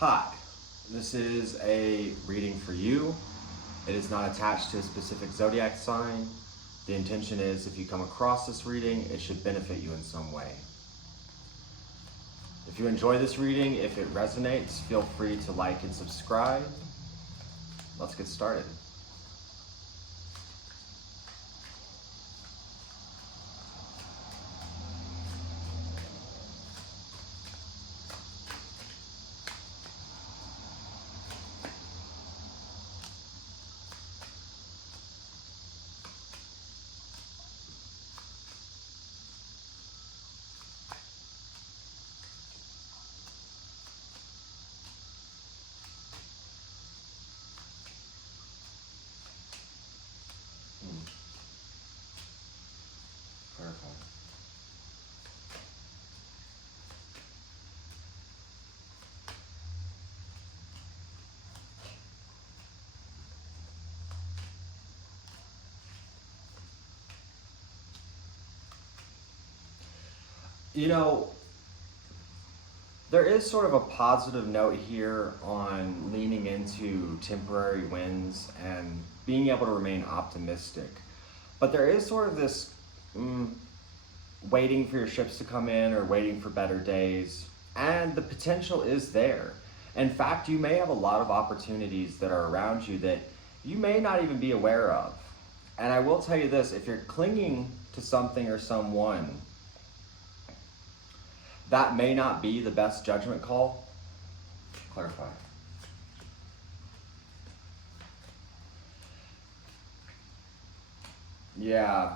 Hi, this is a reading for you. It is not attached to a specific zodiac sign. The intention is if you come across this reading, it should benefit you in some way. If you enjoy this reading, if it resonates, feel free to like and subscribe. Let's get started. Clarify. You know, there is sort of a positive note here on leaning into temporary wins and being able to remain optimistic. But there is sort of this waiting for your ships to come in or waiting for better days. And the potential is there. In fact, you may have a lot of opportunities that are around you that you may not even be aware of. And I will tell you this, if you're clinging to something or someone, that may not be the best judgment call. Clarify. Yeah.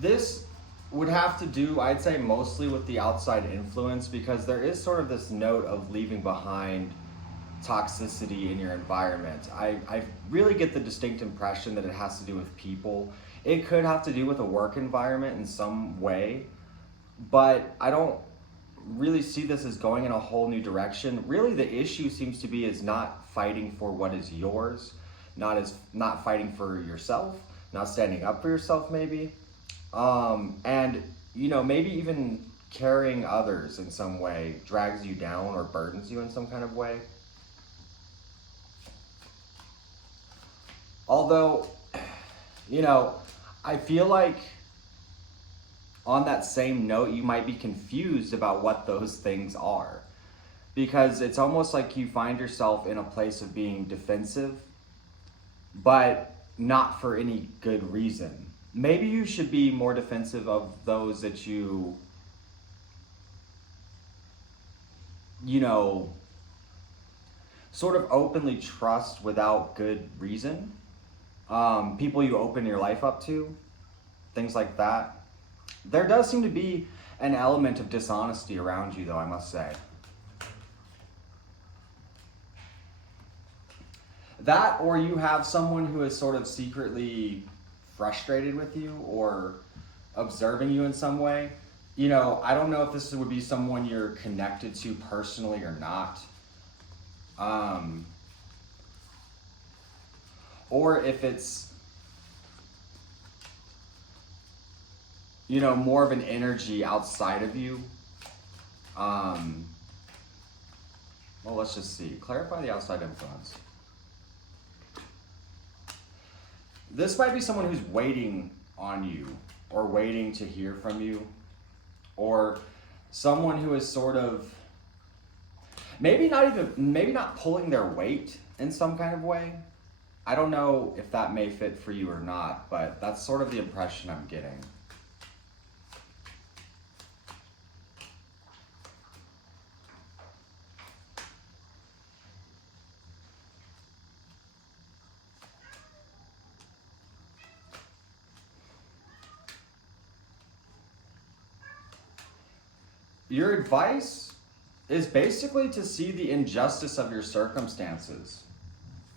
This would have to do, I'd say, mostly with the outside influence, because there is sort of this note of leaving behind toxicity in your environment. I really get the distinct impression that it has to do with people. It could have to do with a work environment in some way, but I don't really see this as going in a whole new direction. Really, the issue seems to be is not fighting for what is yours, not fighting for yourself, not standing up for yourself maybe, and maybe even carrying others in some way drags you down or burdens you in some kind of way. Although, I feel like on that same note, you might be confused about what those things are, because it's almost like you find yourself in a place of being defensive, but not for any good reason. Maybe you should be more defensive of those that you sort of openly trust without good reason. People you open your life up to, things like that. There does seem to be an element of dishonesty around you, though, I must say. That, or you have someone who is sort of secretly frustrated with you or observing you in some way. I don't know if this would be someone you're connected to personally or not. Or if it's more of an energy outside of you. Well, let's just see. Clarify the outside influence. This might be someone who's waiting on you or waiting to hear from you, or someone who is sort of maybe not pulling their weight in some kind of way. I don't know if that may fit for you or not, but that's sort of the impression I'm getting. Your advice is basically to see the injustice of your circumstances.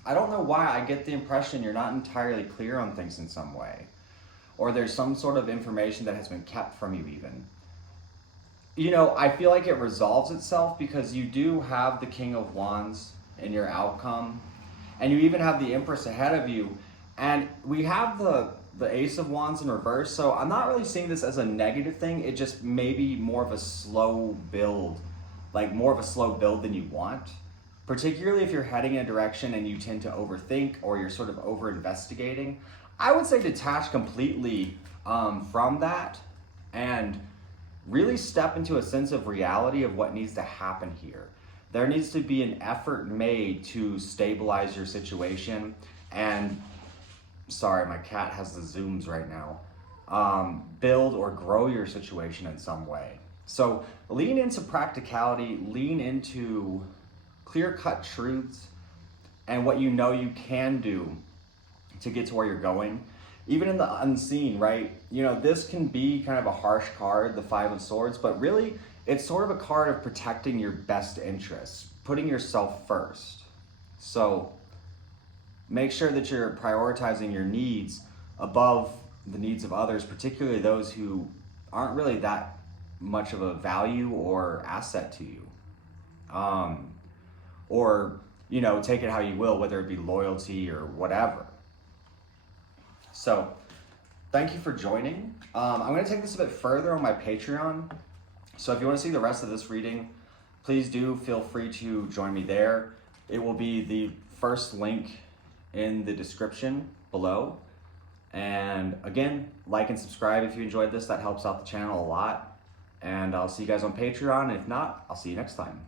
I don't know why I get the impression you're not entirely clear on things in some way, or there's some sort of information that has been kept from you even. I feel like it resolves itself because you do have the King of Wands in your outcome, and you even have the Empress ahead of you, and we have the Ace of Wands in reverse, so I'm not really seeing this as a negative thing. It just may be more of a slow build like more of a slow build than you want, particularly if you're heading in a direction and you tend to overthink or you're sort of over investigating. I would say detach completely from that and really step into a sense of reality of what needs to happen here. There needs to be an effort made to stabilize your situation and, sorry, my cat has the zooms right now, build or grow your situation in some way. So lean into practicality, lean into clear-cut truths and what you know you can do to get to where you're going. Even in the unseen, right? You know, this can be kind of a harsh card, the Five of Swords, but really it's sort of a card of protecting your best interests, putting yourself first. So make sure that you're prioritizing your needs above the needs of others, particularly those who aren't really that much of a value or asset to you. Or, you know, take it how you will, whether it be loyalty or whatever. So thank you for joining. I'm going to take this a bit further on my Patreon. So if you want to see the rest of this reading, please do feel free to join me there. It will be the first link in the description below. And again, like and subscribe if you enjoyed this. That helps out the channel a lot. And I'll see you guys on Patreon. If not, I'll see you next time.